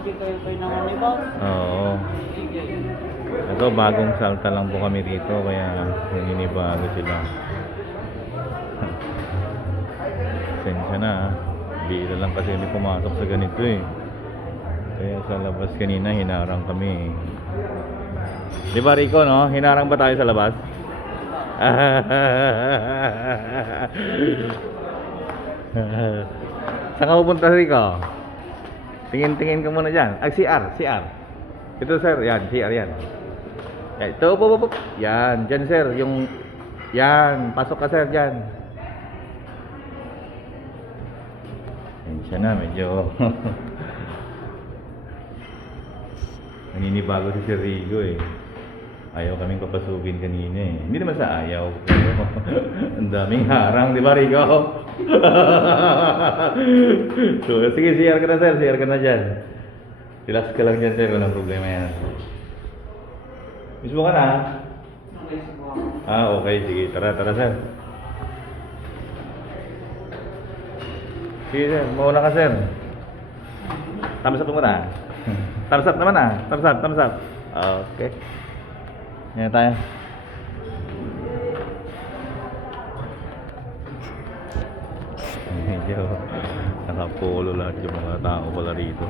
Hindi kayo naman iba. Oo. Ito, bagong salta lang po kami rito, kaya naninibago sila. Sensya na ah. Bira lang kasi may pumasok sa ganito eh. Kaya sa labas kanina hinarang kami eh. Di ba Rico, no? Hinarang ba tayo sa labas? Saan ka pupunta, Rico? Tingin-tingin ka muna dyan. CR. Ito sir, yan, CR yan. Ito, po. Yan, dyan sir, yung... Yan, pasok ka sir, dyan. Yan siya na, medyo... Naninibago si Sir Rico eh. Ayaw kaming papasukin kanina eh. Hindi naman sa ayaw. Ang daming harang, di ba Rico? So, sige, CR ka na sir, CR ka na dyan. Relax ka lang dyan sir, walang problema yan. Mismo ka na? Okay, siguro. Okay, sige. Tara sir. Sige sir, mauna ka sir. Thumbs up muna. Thumbs up naman ah. Thumbs up. Okay. Yan tayo. Medyo nakapolo lahat yung mga tao pala rito.